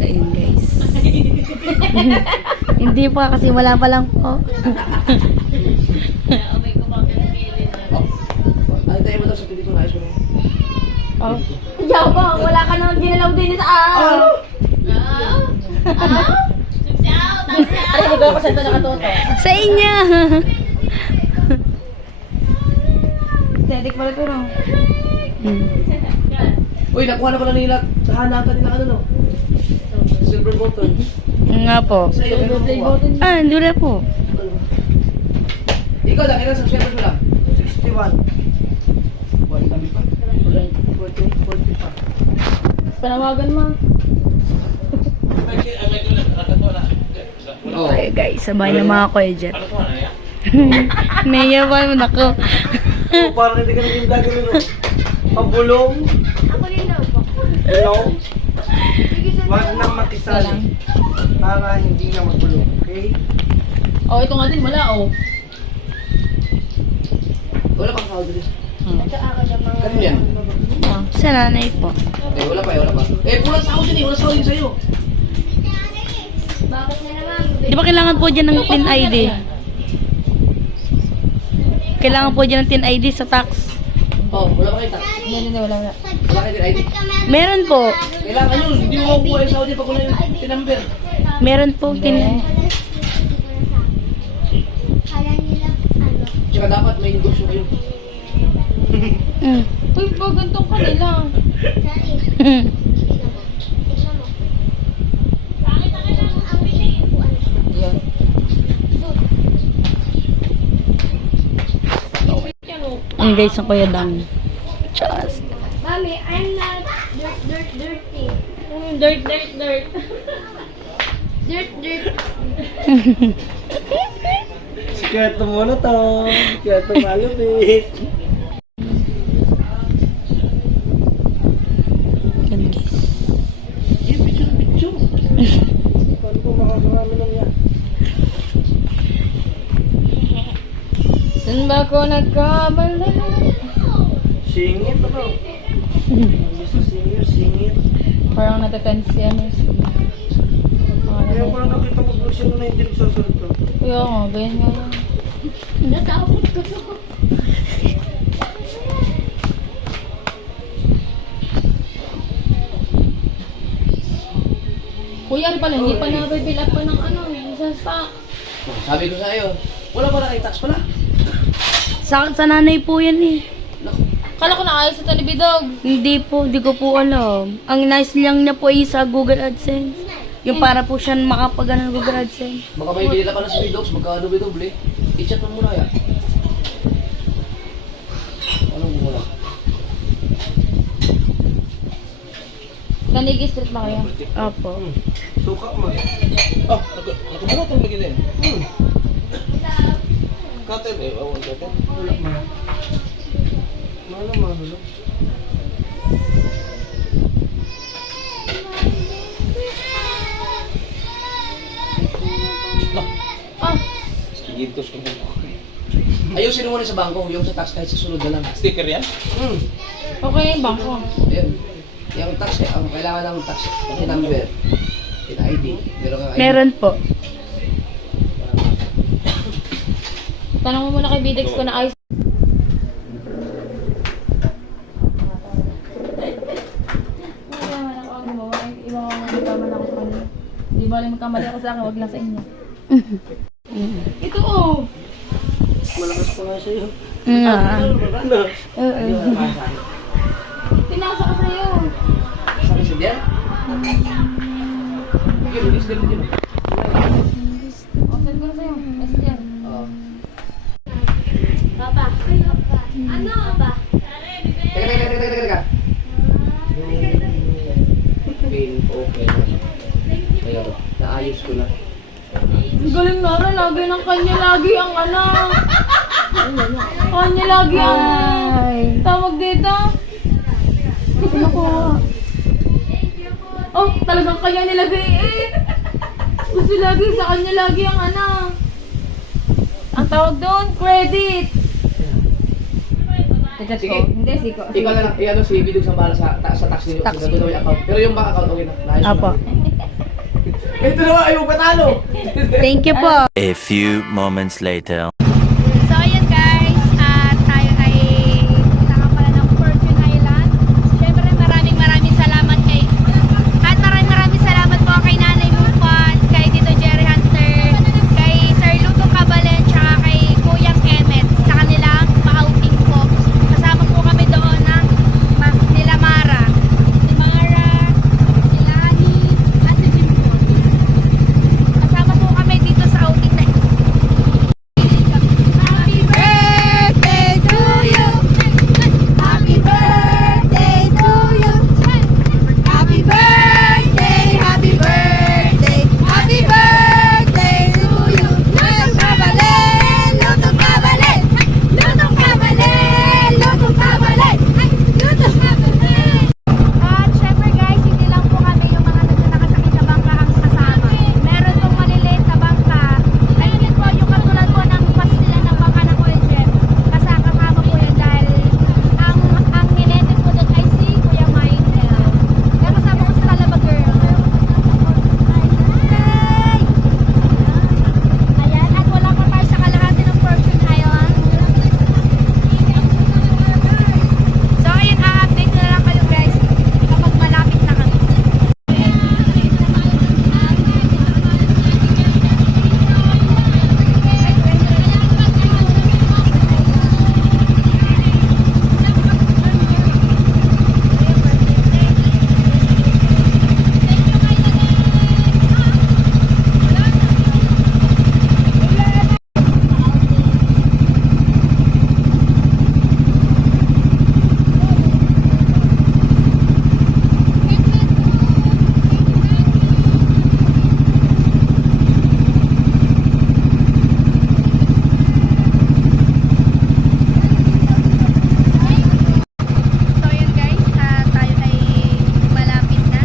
So, yun guys. Hindi pa kasi wala pa lang po. Ano tayo mo daw sa TV ko na ayos mo? Oh. Yabang, wala ka nang ginalaw din sa Ay, hindi ko ako saan ito nakatuto. Sa inyo. Aesthetic pala ito, no? Uy, nakuha na pala nila. Hanatan nila ano, no? Silver button. Nga po. Sa iyo, nakuha. Hindi na po. Ikaw, nakita sa subscribers mo lang. 61. Buhay kami pa. 40 pa. Panawagan mo. Oh. Okay guys, sabay na mga kuya dyan. Naya pa naman ako. Oh, parang hindi ka naging vlogger nyo. Pabulong. Ako rin daw po. Hello? Huwag nang makisali. Para hindi na magbulong. Okay? Oh, ito nga din, wala oh. Wala pang sahod dito. Ganun yan. Sa nanay po. Eh, wala pa, wala pa. Eh, pulang sahod din eh. Wala sahod din sa'yo. Bakit na naman? Di ba kailangan po dyan ng TIN ID? Kailangan po dyan ng TIN ID sa tax. Oh, wala pa kayo tax. Hindi, wala. Wala kayo din ID. Meron po. Kailangan yun. Hindi mo makukuha yung sahod din pag wala yung tinumber. Meron po TIN. Tsaka dapat may negosyo kayo. Uy, pag gantong kanila. Yan. Ang guys, ang kuya dang. Just. Mommy, I'm not dirty. Dirt. Dirt. Sikreto muna to. Sikreto malupit. Yan guys. Picture. Paano po makakarami lang yan? Saan ba ako nagkamali? Singit ano? Gusto singit. Parang natatense si ano. Kaya ko lang nakita mo siya na hindi nagsasalit ka. Kaya nga, ganyan nga lang. Natakot ko. Kuya, ano pala, hindi pa na-reveal up pa ng ano, sa stock. Sabi ko sa iyo, wala pala kayo tax pala. Sa nanay po yan eh. Naku. Kala ko naayos sa Talibidog. Hindi ko po alam. Ang nice lang niya po ay sa Google AdSense. Yung para po siya makapagana ng Google AdSense. Baka may binila ka na si Vidox, magka-doble-doble. I-chat mo muna yan. Anong gumula? Ganigi Street ba kayo? Opo. Suka mo. Ah, nakubulat ang magiging. Cutter eh, awan cutter. Wala man. Mahalo. Ah, Gintos ko mo. Ayusin mo muna sa bangko, yung sa tax kahit sa sunod na lang. Sticker yan? okay yung bangko. Ayun. Yung tax, ang kailangan ng tax, yung number, yung ID. Meron kang ID. Meron po. Tanong mo muna kay Bidex ko na ayos. Di ba lang magkamali ako sa akin, wag lang sa inyo. Ito oh! Malakas pa nga sa'yo. Nga. Ano? Pinasa ko sa'yo. Saan si Dian? Yun, release din din. O, send ko na sa'yo. Messenger. Oo. Papa. Ano? Papa. Teka. Pin, okay. Ayun, naayos ko na. Ang galing na rin, lagi ng kanya lagi ang ano. Kanya lagi ang tawag dito. Ano ko? Oh, talagang kanya nilagay eh. Gusto lagi sa kanya lagi ang ano. Ang tawag doon, credit. Sige. Hindi, siko. Ikaw na lang, i-ano si Bidog sa bahala sa tax ninyo. Tax. Sa gagawin account. Pero yung bank account, okay na. Naayos ko Apo. na. Ito naman, ayaw patalo. Thank you po. A few moments later. So, ayan guys, at tayo ay punta nga pala ng Fortune Island. Siyempre, maraming salamat kay maraming salamat po kay Nanay Mufat, kay Tito Jerry Hunter, kay Sir Luto Cabalen, tsaka kay Kuya Kenneth sa kanilang pa-outing po. Kasama po kami doon ng nila Mara. Si Mara, si Lani, at si Jimbo. Kasama po kami dito sa outing na Happy birthday to you! Happy birthday to you! Happy birthday! Happy birthday! Happy birthday to you! Lutong Cabalen! Lutong Cabalen! Lutong Cabalen! Lutong Cabalen! Lutong Cabalen! At syempre guys, hindi lang po kami yung mga nakasakit sa bangka ang kasama. Meron pong maliliit na bangka. Ay hindi po yung katulad po ng pastila ng bangka ng Kuya Jem. Kasama po yan dahil ang niletid po doon ay si Kuya Michael. Kaya kasama ko si Talaba Girl. Hey! Ayan, at wala pa tayo sa kalahati ng Fortune Island. So ayun, a-update na lang kayo guys kapag malapit na kami. So yun guys, tayo ay malapit na.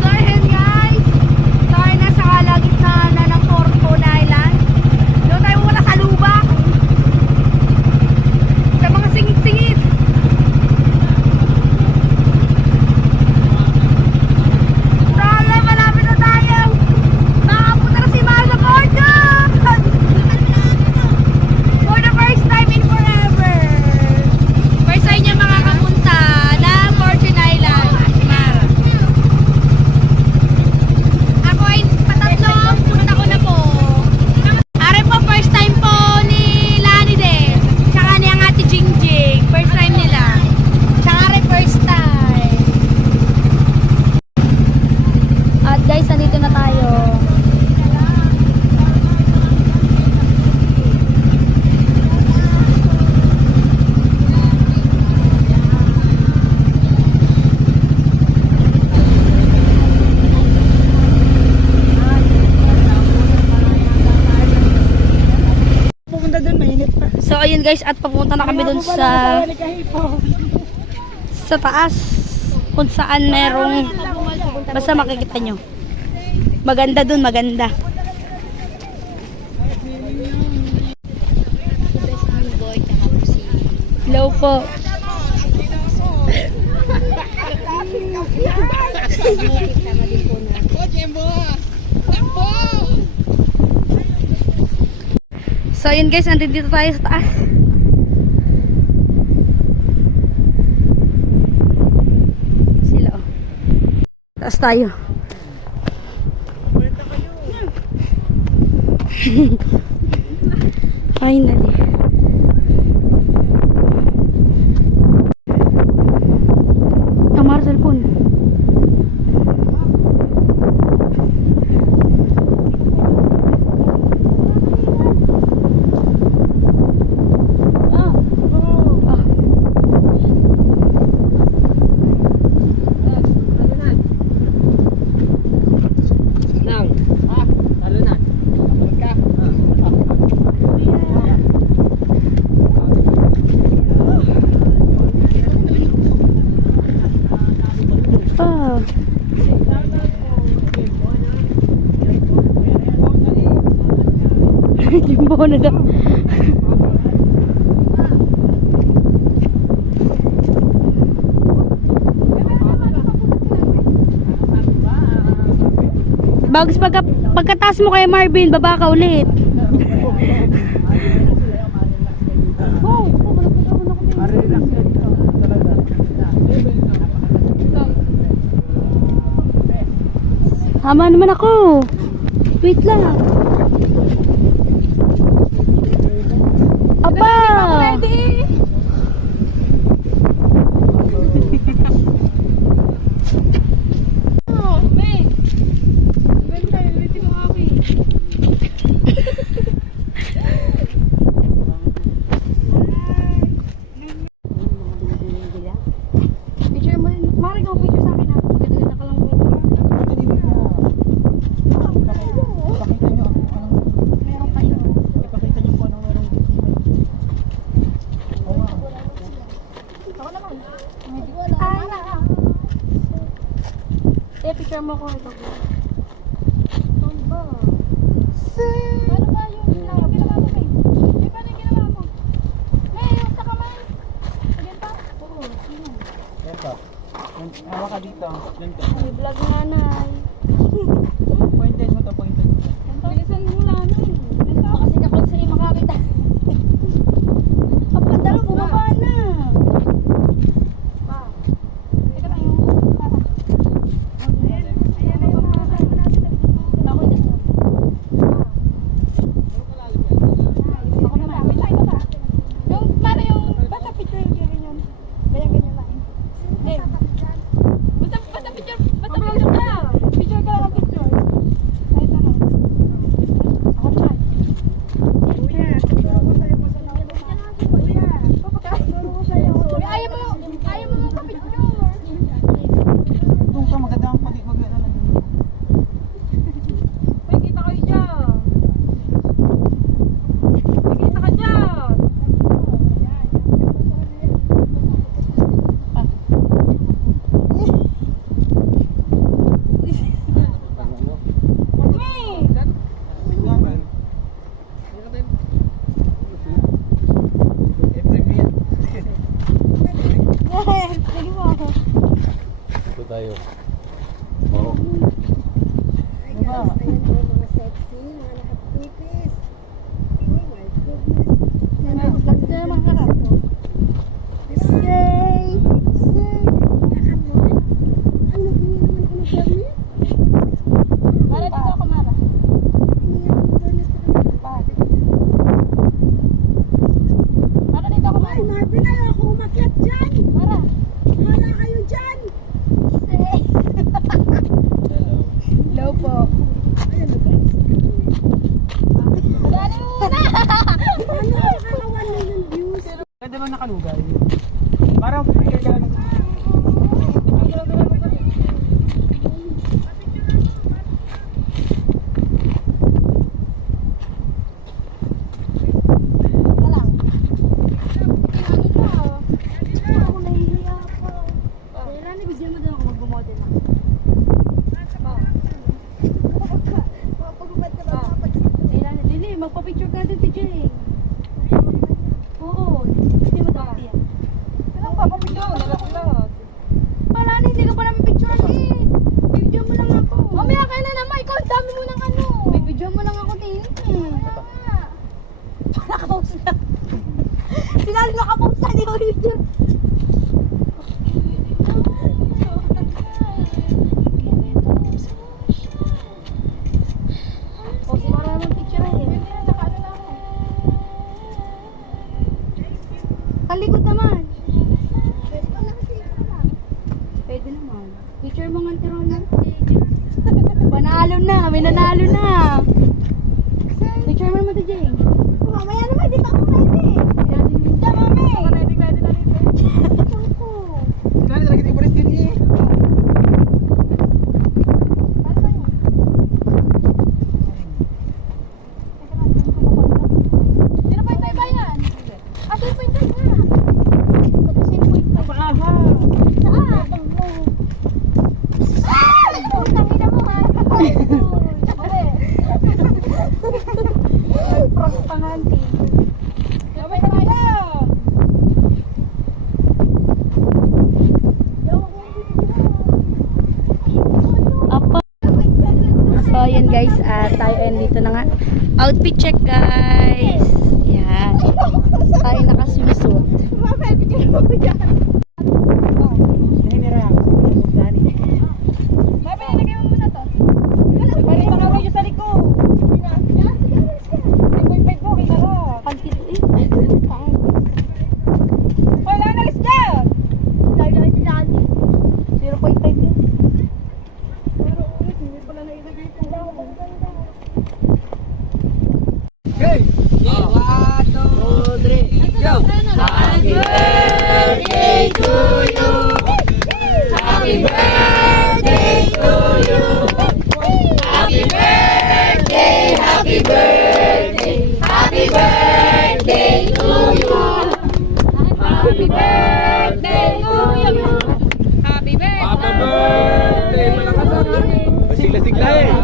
So yun guys, tayo na sa kalagitnaan na ng Fortune Island. Doon tayo muna sa lubak. Sa mga singit-singit. Dahil malapit na tayo. Makapunta na si Mahal sa Fortune! For the first time in forever. First time niya makakapunta ng Fortune Island. Mar. Ako ay patatlo. Punta ko na po. Are po, first time po ni Lani din. Tsaka ni ang ate Jingjing. First time nila. Tsaka are first time. At guys, nandito na tayo. So ayun guys, at papunta na kami dun sa taas kung saan merong basta makikita nyo. Maganda dun, maganda. Hello po. So ayun guys, nandito tayo sa taas. Sila oh. Taas tayo. Finally. Kamar cellphone. Jimbo na daw. Bagus pagkataas mo kay Marvin, baba ka ulit. Relax yan talaga. Hama naman ako. Wait lang. Aba! Ready? Oh, May. Ganda, ready ko kami. Picture mo rin. Mara ikaw picture sa akin ha. Maganda ka lang po. Ipakita nyo. Meron kayo. Ipakita nyo kung anong meron. Ako naman. Picture mo ko ito. Tumba. Ano ba yung ginawa mo, May? Di ba na yung ginawa mo? May, yung sa kamay. Again pa? Oo, sino? Yan pa. Hawa ka dito. Yan ka. May vlog nanay. Pointed mo to, pointed mo. Bilisan mo lang nun. Kasi kapag sa'yo makakita. Papadala, bumaba na. Pa. Ito na yung para. Ayan na yung para. Ako dito. Ako naman. Wait lang, ito pa. Yung para yung basta picture yung ganyan. Ganyan lang. Eh. Basta picture. Basta picture ka. Picture ka lang picture. Kahit ano. Ako naman. Kuya, siguro ko sa'yo pa sa natin. Kuya, siguro ko sa'yo. Ayaw mo magpa-picture. Doon ka maganda ang pag-ano lang. May kita kayo dyan. May kita ka dyan. May! Lagi mo ako. Ito tayo. Lagi na naman harap. Mara dito ako, Mara. Mara dito ako, Mara. Marvin, ayoko umakyat dyan. Mara. Wala kayo dyan. Hello po. Dali muna! Ano, nakakawan na yung views. Pwede ba nakalugay? Parang picture ka lang. Ako nahihiya ako. Kailan ibigyan mo din ako mag-model lang. Papagubad ka ba? Kailan, Dili, magpa-picture ka natin, TJ. Oo, hindi mo dapat yan. Kailan papapicture? Nalaglag. Wala na, hindi ka pa namin picture eh. Video mo lang ako. Mamaya ka na naman, ikaw ang dami mo ng ano. May video mo lang ako din. Nakapost na. Sinali nakapost na, di ko video. O, si Mara naman picture eh. Kalikot naman. Pwede naman. Picture mo nga Tirona. Panalo na, may nanalo na. Picture mo naman ito, Jane. Mamaya naman, di pa ako ready. Diyan, mami. Ready na rin. Sila na talaga ibalis din eh. Sino pa yung iba yan? Ah, sino pa yung iba nga? Sino pa yung iba? Paaha. Saan? Ah! Putang ina mo ha. Kaya tayo ay dito na nga. Outfit check guys. Yan. Tayo nakaswimsuit. May pinalagay mo muna to. Balik mo kami sa likod. May ko, kinarap. Pagkito eh. Wala na, let's go! 0.5 din. Okay. 1, 2, 3, go! Happy birthday to you. Happy birthday to you. Happy birthday, happy birthday, happy birthday to you. Happy birthday to you. Happy birthday. Lasing-lasing tayo eh.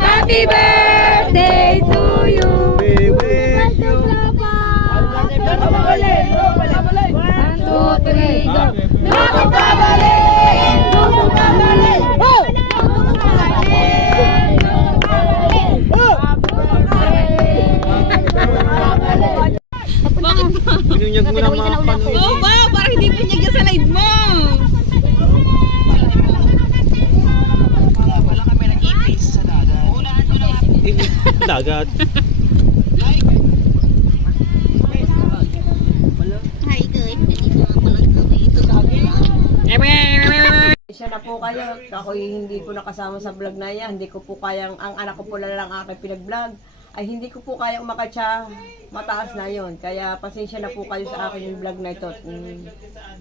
Happy birthday to you. We wish you. 1, 2, 3, go! Dugong pabalik! Dugong pabalik! Dugong pabalik! Dugong pabalik! Binunyag mo na mga panood. Oo ba? Parang hindi pinyag sa live mo! Dagat. Siya na po kayo. Ako hindi po nakasama sa vlog na yan. Hindi ko po kayang, ang anak ko po lang aking pinag-vlog. Ay hindi ko po kayang makatsa. Mataas na yon. Kaya pasensya na po kayo sa akin yung vlog na ito.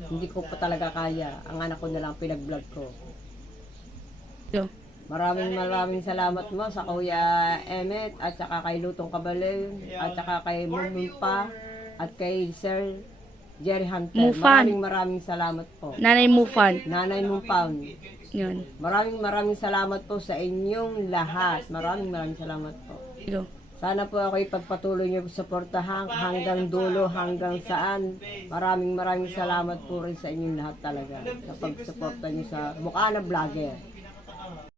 Hindi ko po talaga kaya. Ang anak ko na lang pinag-vlog ko. Yo. Maraming salamat mo sa Kuya Emmet at saka kay Lutong Kabalew at saka kay Mumpa at kay Sir Jerry Hunter. Mufan. Maraming salamat po. Nanay Mufan. Nanay Mumpan. Yun. Maraming salamat po sa inyong lahat. Maraming salamat po. Yo. Sana po ako ipagpatuloy niyo suportahan hanggang dulo, hanggang saan. Maraming salamat po rin sa inyong lahat talaga sa pagsuporta niyo sa Bukana Vlogger.